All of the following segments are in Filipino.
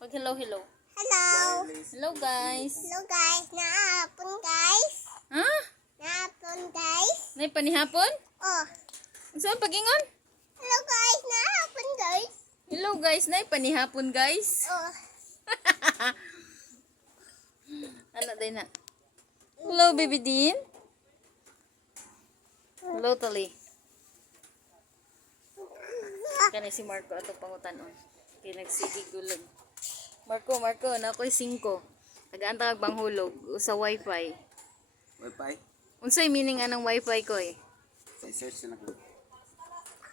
Pag hello, hello. Hello. Hello, guys. Hello guys. Naapon guys. Ha? Naapon guys. Nay panihapon? Oh. Saan pagingon? Hello guys. Naapon guys. Hello, guys. Nay panihapon, guys. Oh. Ano din na? Hello, baby Dean. Hello, Tali. Kani si Marco ato pangutanon. Kay nagsigig gulog. Marco, na ako'y 5. Tagaan ta kag banghulog sa wifi. Wi-Fi? Unsay meaning anang wifi ko eh? Say search na ko.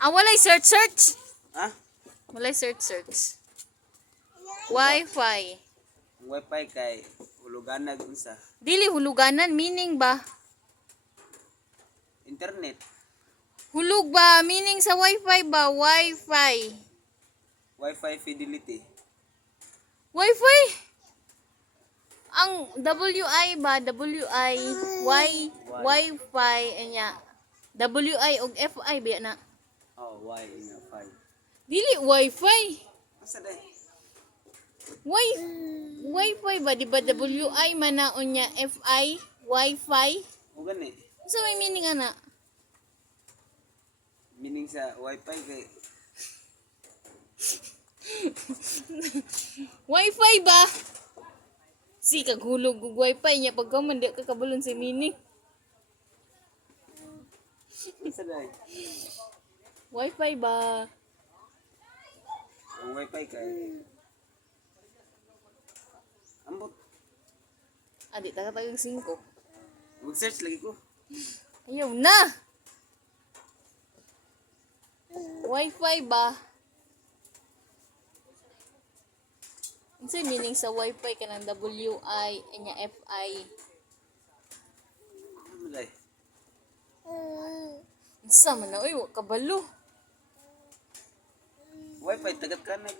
Ah, walay search. Ha? Walay search. Wifi. Ang Wi-Fi kay hulugan na unsa. Dili huluganan, meaning ba? Internet. Hulug ba? Meaning sa wifi ba? Wifi. Wi-Fi fidelity. Wifi? Ang WI ba? WI. Wifi. Anya. WI og FI ba na? Oh, Y na 5. Dili wifi. Asa day? Wifi ba? Di ba WI man na unya FI? Wifi? O gani. So may meaning ana? Meaning sa Wi-Fi kay Wifi ba? Si kaghulog og wifi niya pagka man di ka kabulon sa meaning. asa day? Wifi ba? Ang Wi-Fi kay ambot. Adi tagatag 5. Mag-search lagi ko. Ayaw na. Wifi ba? Unsay meaning sa wifi kanang WI nya FI? Ano day? Unsa man na oy wa kabalo. Wi-Fi tagat ka na.